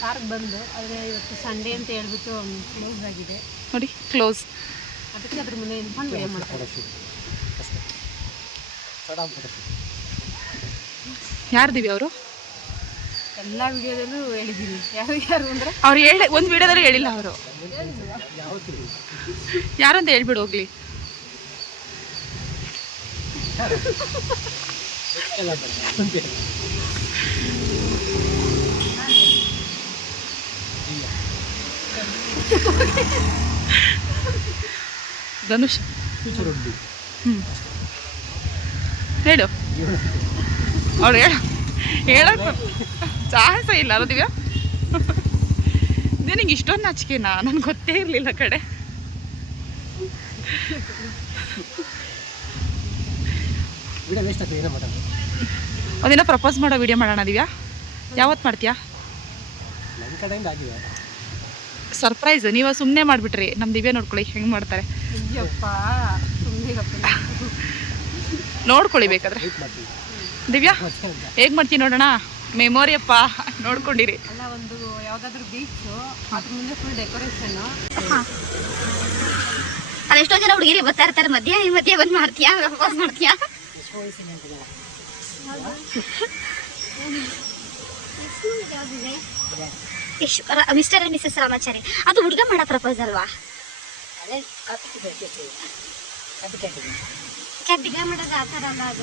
Park ಬಂದು ಆದರೆ ಇವತ್ತು ಸಂಡೇ ಅಂತ ಹೇಳ್ಬಿಟ್ಟು ಕ್ಲೋಸ್ ಆಗಿದೆ ನೋಡಿ, ಕ್ಲೋಸ್. ಅದಕ್ಕೆ ಅದ್ರ ಮುಂದೆ ನಿಂತ್ಕೊಂಡು ವಿಡಿಯೋ ಮಾಡ್ತಾರೆ. ಯಾರು ದಿವ್ಯ ಅವರು? ಎಲ್ಲ ವಿಡಿಯೋದಲ್ಲೂ ಹೇಳಿದ್ದೀನಿ. ಯಾರು ಅಂದರೆ ಅವ್ರು ಒಂದು ವಿಡಿಯೋದಲ್ಲೂ ಹೇಳಿಲ್ಲ ಅವರು. ಯಾರು ಅಂತ ಹೇಳ್ಬಿಡು ಹೋಗ್ಲಿ. ಧನುಷ್ ಹೇಳು. ಅವ್ರು ಹೇಳಕ್ ಚಾನ್ಸೇ ಇಲ್ಲ ಅಲ್ಲ ದಿವ್ಯಾ. ನಿನಗೆ ಇಷ್ಟೊಂದು ನಾಚಿಕೆನಾ? ನನ್ಗೆ ಗೊತ್ತೇ ಇರಲಿಲ್ಲ ಕಡೆ. ಒಂದಿನ ಪ್ರಪೋಸ್ ಮಾಡೋ ವಿಡಿಯೋ ಮಾಡೋಣ ದಿವ್ಯಾ. ಯಾವತ್ತು ಮಾಡ್ತೀಯಾ? ಸರ್ಪ್ರೈಸ್. ನೀವು ಸುಮ್ಮನೆ ಮಾಡಿಬಿಟ್ರಿ. ನಮ್ಮ ದಿವ್ಯಾ ನೋಡ್ಕೊಳ್ಳಿ ಹೆಂಗೆ ಮಾಡ್ತಾರೆ. ನೋಡ್ಕೊಳ್ಳಿ ಬೇಕಾದ್ರೆ. ದಿವ್ಯಾ ಹೇಗೆ ಮಾಡ್ತೀನಿ ನೋಡೋಣ. ಮೆಮೊರಿ ಅಪ್ಪ ನೋಡ್ಕೊಂಡಿರಿ. ಅಲ್ಲ, ಒಂದು ಯಾವುದಾದ್ರೂ ಬೀಚು, ಅದ್ರ ಮುಂದೆ ಫುಲ್ ಡೆಕೋರೇಷನ್. ಅಲ್ಲಿ ಎಷ್ಟೋ ಜನ ಹುಡುಗಿರಿ ಬರ್ತಾ ಇರ್ತಾರೆ. ಮಧ್ಯೆ ಬಂದು ಮಾಡ್ತೀಯಾ, ಪ್ರಪೋಸ್ ಮಾಡ್ತೀಯಾ? ಮಿಸ್ಟರ್ ಅಂಡ್ ಮಿಸಸ್ ರಾಮಾಚಾರಿ, ಅದು ಹುಡುಗ ಮಾಡೋ ಪ್ರಪೋಸ್ ಅಲ್ವಾ? ಕ್ಯಾಪಿಗ ಮಾಡೋದು ಆ ಥರ ಅಲ್ಲ ಅದು.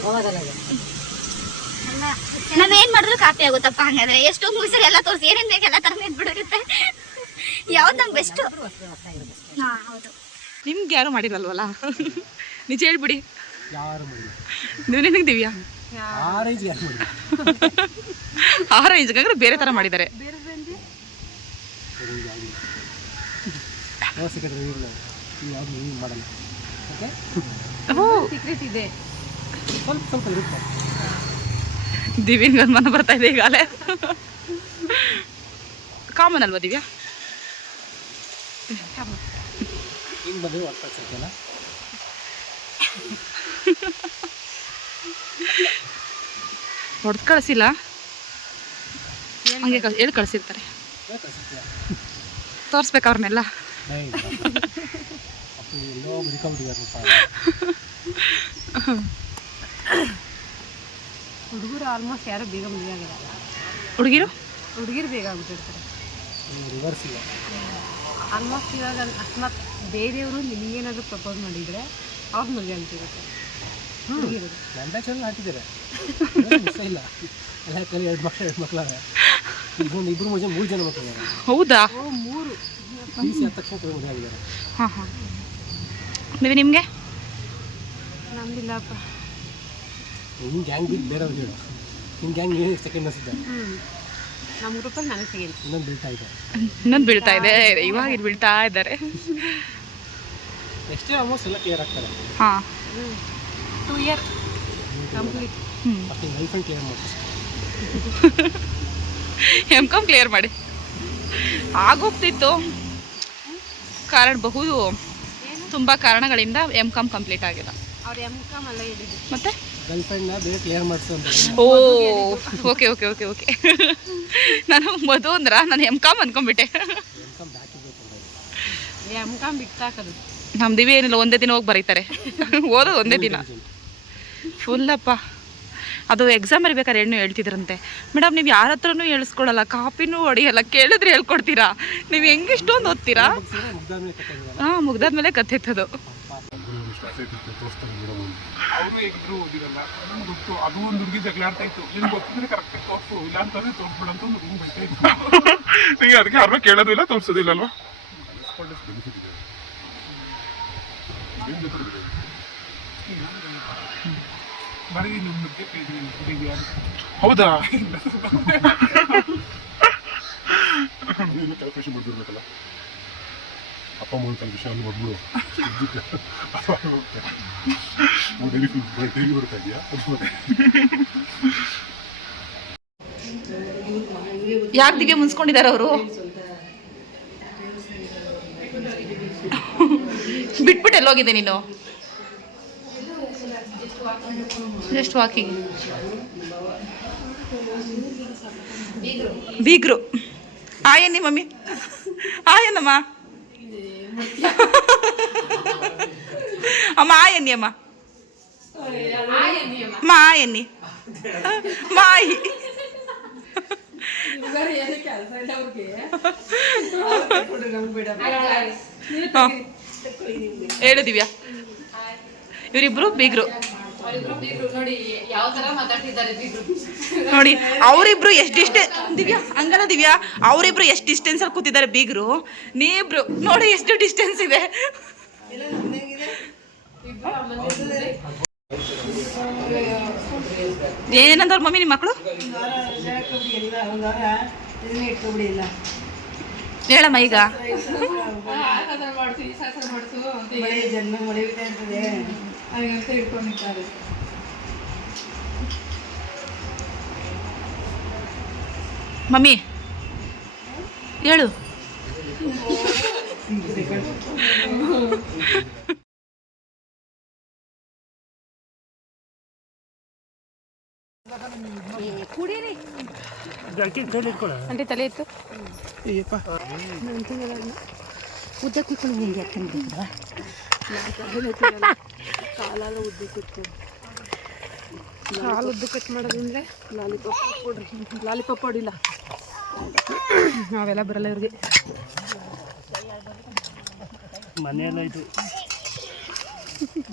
ನಾವೇನ್ ಮಾಡಿದ್ರು ಕಾಪಿ ಆಗುತ್ತಪ್ಪ. ಹಂಗಾದ್ರೆ ಎಷ್ಟು ಮೂವಿಸರಿ ಎಲ್ಲ ತೋರಿಸಿ ಏನೇನು ಬೇಕು ಎಲ್ಲ ಥರ ನೆನ್ಬಿಡುತ್ತೆ. ಯಾವ್ದು ನಮ್ಗೆ ಬೆಸ್ಟ್? ಹಾಂ ಹೌದು. ನಿಮ್ಗೆ ಯಾರು ಮಾಡಿರಲ್ವಲ್ಲ, ನಿಜ ಹೇಳ್ಬಿಡಿ. ನೀವು ನಿನಗೆ ದಿವ್ಯಾ ಆರೆಂಜ್ ಅಂದ್ರೆ ಬೇರೆ ಥರ ಮಾಡಿದ್ದಾರೆ. ದಿವ್ಯನ್ಗೆ ಅನುಮಾನ ಬರ್ತಾ ಇದೆ ಈಗಾಗಲೇ. ಕಾಮನ್ ಅಲ್ವಾ ದಿವ್ಯಾ? ಹೊಡೆದು ಕಳಿಸಿಲ್ಲ, ಹಂಗೆ ಹೇಳಿ ಕಳಿಸಿರ್ತಾರೆ. ತೋರಿಸ್ಬೇಕು ಅವ್ರನ್ನೆಲ್ಲ. ಹುಡುಗರು ಆಲ್ಮೋಸ್ಟ್ ಯಾರು ಬೇಗ ಮದುವೆ ಆಗಿಲ್ಲ. ಹುಡುಗಿರು ಬೇಗ ಆಗ್ಬಿಟ್ಟಿರ್ತಾರೆ ಆಲ್ಮೋಸ್ಟ್. ಇವಾಗ ಅಕಸ್ಮಾತ್ ಬೇರೆಯವರು ನಿಮಗೇನಾದರೂ ಪ್ರಪೋಸ್ ಮಾಡಿದರೆ ಅವ್ರ ಮದುವೆ ಅಂತಿರುತ್ತೆ. ಹುಡುಗಿರು ಹಾಕಿದ್ದಾರೆ ಎರಡು ಮಕ್ಕಳು ಇಬ್ಬರು ಮದುವೆ 3 ಜನ ಮಕ್ಕಳು. ಹೌದಾ? ಓ 3. ಮದುವೆ ಆಗಿದ್ದಾರೆ. ಹಾಂ ಹಾಂ. ನಿಮಗೆ? ನಮ್ದಿಲ್ಲಪ್ಪ. ನಿಮ್ಮ ಗ್ಯಾಂಗ್ ಬಿಟ್ಟು ಬೇರೆ ಹೇಳು. ನಿಮ್ಮ ಗ್ಯಾಂಗ್ ಸೆಕೆಂಡ್ ಅನಿಸುತ್ತೆ. ನಮ್ಮ ಗ್ರೂಪಲ್ಲಿ ನನಗೆ ಸೆಕೆಂಡ್. ಇನ್ನೊಂದು ಬೀಳ್ತಾ ಇದೆ. ಇವಾಗ ಇದು ಬೀಳ್ತಾ ಇದ್ದಾರೆ. ನೆಕ್ಸ್ಟ್ ಇಯರ್ ಆಲ್ಮೋಸ್ಟ್ ಎಲ್ಲ ಕ್ಲಿಯರ್ ಆಗ್ತಾರೆ. ಹಾಂ, 2 year complete. First life and clear ಮಾಡಿ. M.Com ಕ್ಲಿಯರ್ ಮಾಡಿ. ಆಗೋಗ್ತಿತ್ತು, ತುಂಬ ಕಾರಣಗಳಿಂದ M.Com ಕಂಪ್ಲೀಟ್ ಆಗಿಲ್ಲ. ಅವ್ರು M.Com ಅಲ್ಲ ಹೇಳಿದ್ದು. ಮತ್ತೆ ಗರ್ಲ್ಫ್ರೆಂಡ್ನ ಬೇರೆ ಕ್ಲಿಯರ್ ಮಾಡಿಸು ಅಂತ. ಓ ಓಕೆ. ನಾನು ಮಧು ನಾನು M.Com ಅನ್ಕೊಂಡ್ಬಿಟ್ಟೆ. M.Com ಬಿಟ್ಟಾಕದು. ನಮ್ಮ ದಿವ್ಯ ಏನಿಲ್ಲ, ಒಂದೇ ದಿನ ಹೋಗಿ ಬರೀತಾರೆ. ಓದೋದು ಒಂದೇ ದಿನ ಫುಲ್ಲಪ್ಪ. ಅದು ಎಕ್ಸಾಮ್ ಬರಿಬೇಕಾದ್ರೆ ಹೆಣ್ಣು ಹೇಳ್ತಿದ್ರಂತೆ, ಮೇಡಮ್ ನೀವು ಯಾರ ಹತ್ರನೂ ಹೇಳಿಸ್ಕೊಡಲ್ಲ, ಕಾಪಿನೂ ಹೊಡಿಯಲ್ಲ, ಕೇಳಿದ್ರೆ ಹೇಳ್ಕೊಡ್ತೀರಾ, ನೀವು ಹೆಂಗೆ ಇಷ್ಟೊಂದು ಓದ್ತೀರಾ? ಹಾಂ, ಮುಗ್ದಾದ್ಮೇಲೆ ಕಥೆತ್ತದು. ಅವರು ಇಬ್ರು ಓದಿರಲ್ಲ, ನಮ್ಗೆ ಗೊತ್ತು. ಅದು ಒಂದು ಹುಡುಗಿ ಜಗಳ ಆಡ್ತಾ ಇತ್ತು. ನಿಮ್ಗೆ ಗೊತ್ತಿದ್ರೆ ಕರೆಕ್ಟಾಗಿ ತೋರಿಸು, ಇಲ್ಲ ಅಂತಂದ್ರೆ ತೋರಿಸ್ಬಿಡಂತ ಒಂದು ರೂಮ್ ಬೈತಾ ಇತ್ತು. ನೀವು ಅದಕ್ಕೆ ಅವ್ರನ್ನ ಕೇಳೋದು ಇಲ್ಲ, ತೋರಿಸೋದಿಲ್ಲ ಅಲ್ವಾ? ಬರೀ ನಿಮ್ಗೆ ಹೌದಾ? ಕ್ಯಾಲ್ಕುಲೇಷನ್ ಮಾಡ್ಬಿಡ್ಬೇಕಲ್ಲ. ಅಪ್ಪ ಅಮ್ಮ ವಿಷಯ ಮಾಡ್ಬಿಡು. ಡೈಲಿ ಬರ್ತಾ ಇದೆಯಾ? ಯಾಕೆ ದಿವ್ಯ ಮುನ್ಸ್ಕೊಂಡಿದ್ದಾರೆ ಅವರು? ಬಿಟ್ಬಿಟ್ಟು ಎಲ್ಲೋಗಿದೆ ನೀನು? Just walking. ಬೀಗ್ರು ಆಯನ್ನಿ ಮಮ್ಮಿ ಆಯನ್ನಮ್ಮ ಅಮ್ಮ ಆಯನ್ನಿ ಅಮ್ಮ ಆಯನ್ನಿ ಮಾಯಿ ಹೇಳು ದಿವ್ಯಾ ಇವರಿಬ್ರು ಬೀಗ್ರು ನೋಡಿ ಅವರಿಬ್ರು ಎಷ್ಟು ದಿವ್ಯಾ ಹಂಗಲ್ಲ ದಿವ್ಯಾ ಅವರಿಬ್ರು ಎಷ್ಟು ಡಿಸ್ಟೆನ್ಸ್ ಅಲ್ಲಿ ಕೂತಿದ್ದಾರೆ ಬೀಗ್ರು ನೀಬ್ರು ನೋಡಿ ಎಷ್ಟು ಡಿಸ್ಟೆನ್ಸ್ ಇದೆ ಏನಂದವ್ರ ಮಮ್ಮಿ ನಿಮ್ಮ ಮಕ್ಕಳು ಹೇಳಮ್ಮ ಈಗ ಮಮ್ಮಿ ಹೇಳು అంటే ತಲೆ ಇತ್ತು ಉದ್ದ ಕೂತ್ಕೊಂಡು ಹಿಂಗೆ ಹಾಕೊಂಡಿದ್ದ ಕಾಲೆಲ್ಲ ಉದ್ದ ಕೂತ್ಕೊಂಡು ಕಾಲು ಉದ್ದ ಕಟ್ ಮಾಡೋದಂದ್ರೆ ಲಾಲಿಪಾಪ್ ಹೊಡಿಲ್ಲ ನಾವೆಲ್ಲ ಬರಲ್ಲ ಇವ್ರಿಗೆ ಮನೆಯೆಲ್ಲ ಇದು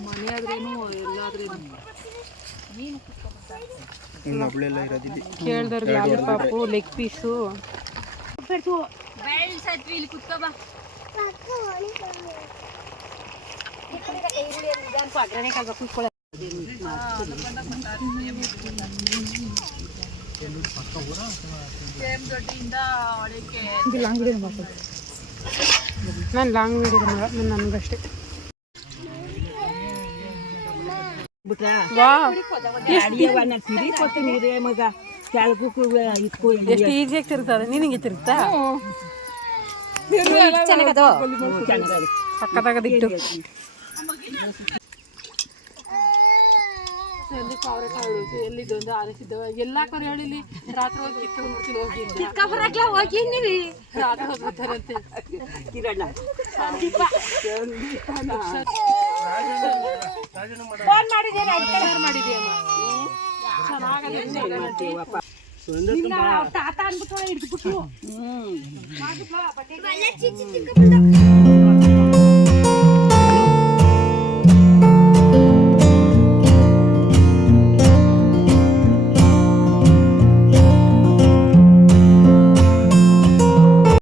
ಮನೆ ಆದ್ರೇನು ಎಲ್ಲಾದ್ರೇನು ಕೇಳ್ದವ್ರಿಗೆ ಲಾಲಿಪಾಪು ಲೆಗ್ ಪೀಸು ನಾನು ಲಾಂಗ್ ವೀಡಿಯೋ ನನಗಷ್ಟೇ ಎಷ್ಟು ಈಸಿಯಾಗಿ ತಿರುಗ್ತದೆ ನೀನು ಹಿಂಗೆ ತಿರುಗ್ತಾ ಸಕ್ಕತ್ತಾಗದಿಟ್ಟು ಎಲ್ಲಿ ಕಾವ್ರೆ ಕಾಳು ಎಲ್ಲಿದ್ದೊಂದು ಆರಿಸಿದ್ದವ ಎಲ್ಲ ಕರೆ ಹೇಳಿಲಿ ರಾತ್ರಿ ಹೋಗಿ ಕಿತ್ಕೊಂಡು ಹೋಗಿ ರಾತ್ರಿ ಹೋಗ್ಬಿಡ್ತಾರಂತೆ ತಾತ ಅನ್ಬಿಟ್ಟು ಹಿಡಿದ್ಬಿಟ್ಟು